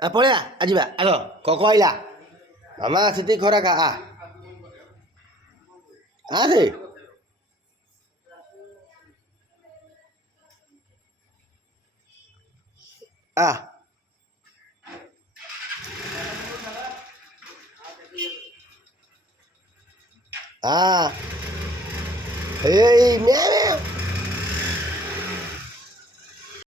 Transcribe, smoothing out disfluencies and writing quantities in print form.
ପଳେଆ ଆ ଯିବା ଆଗ କହିଲା ମାମା ସେତିକି ଖରା ଖା ଆସେ ଆ ଆ ଏଇ